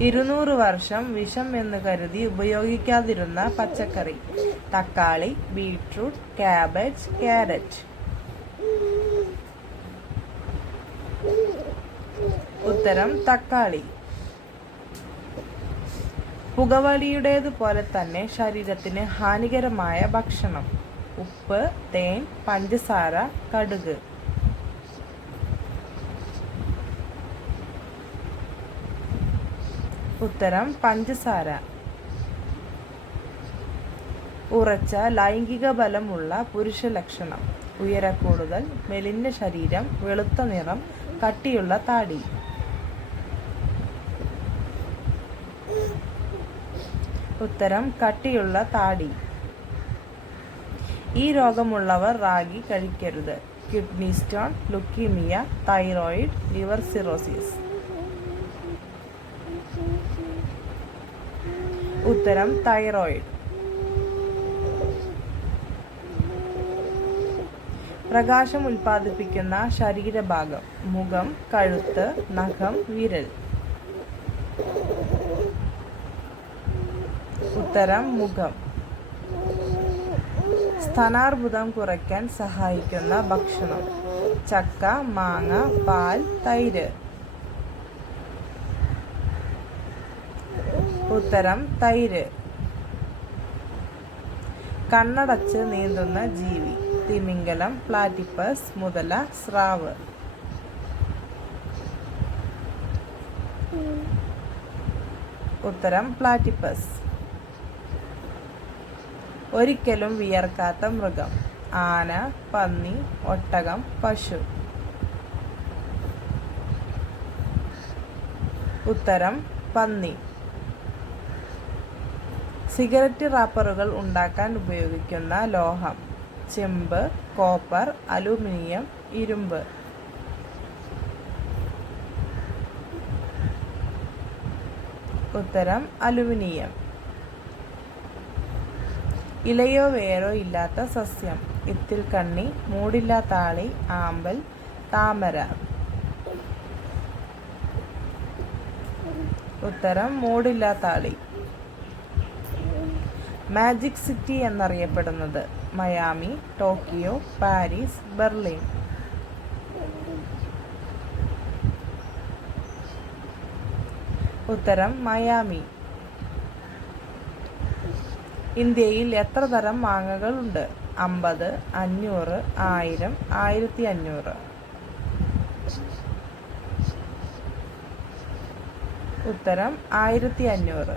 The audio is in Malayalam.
ഇരുന്നൂറ് വർഷം വിഷം എന്ന് കരുതി ഉപയോഗിക്കാതിരുന്ന പച്ചക്കറി. തക്കാളി ബീട്രൂട്ട് കാബേജ് ക്യാരറ്റ്. ഉത്തരം തക്കാളി. പുകവലിയുടേതുപോലെ തന്നെ ശരീരത്തിന് ഹാനികരമായ ഭക്ഷണം. ഉപ്പ് തേൻ പഞ്ചസാര കടുക്. ഉത്തരം പഞ്ചസാര. ഉറച്ച ലൈംഗിക ബലമുള്ള പുരുഷ ലക്ഷണം. ഉയരക്കൂടുതൽ മെലിഞ്ഞ ശരീരം വെളുത്ത നിറം കട്ടിയുള്ള താടി. ഉത്തരം കട്ടിയുള്ള താടി. ഈ രോഗമുള്ളവർ റാഗി കഴിക്കരുത്. Kidney stone leukaemia thyroid liver cirrhosis. ഉത്തരം തൈറോയിഡ്. പ്രകാശം ഉൽപ്പാദിപ്പിക്കുന്ന ശരീരഭാഗം മുഖം കഴുത്ത് നഖം വിരൽ. ഉത്തരം മുഖം. സ്ഥാനാർബുദം കുറയ്ക്കാൻ സഹായിക്കുന്ന ഭക്ഷണം. ചക്ക മാങ്ങ പാൽ തൈര്. ഉത്തരം തൈര്. കണ്ണടച്ച് നീന്തുന്ന ജീവി. തിമിംഗലം പ്ലാറ്റിപ്പസ് മുതല സ്രാവ്. ഉത്തരം പ്ലാറ്റിപ്പസ്. ഒരിക്കലും വിയർക്കാത്ത മൃഗം. ആന പന്നി ഒട്ടകം പശു. ഉത്തരം പന്നി. സിഗരറ്റ് റാപ്പറുകൾ ഉണ്ടാക്കാൻ ഉപയോഗിക്കുന്ന ലോഹം ചെമ്പ് കോപ്പർ അലുമിനിയം ഇരുമ്പ്. ഉത്തരം അലുമിനിയം. ഇലയോ വേരോ ഇല്ലാത്ത സസ്യം ഇത്തിൽ കണ്ണി മൂടില്ലാത്താളി ആമ്പൽ താമര. ഉത്തരം മൂടില്ലാത്താളി മാജിക് സിറ്റി എന്നറിയപ്പെടുന്നത് മയാമി ടോക്കിയോ പാരീസ് ബെർലിൻ. ഉത്തരം മയാമി. ഇന്ത്യയിൽ എത്ര തരം മാങ്ങകളുണ്ട് അമ്പത് അഞ്ഞൂറ് ആയിരം ആയിരത്തി അഞ്ഞൂറ് ഉത്തരം ആയിരത്തി അഞ്ഞൂറ്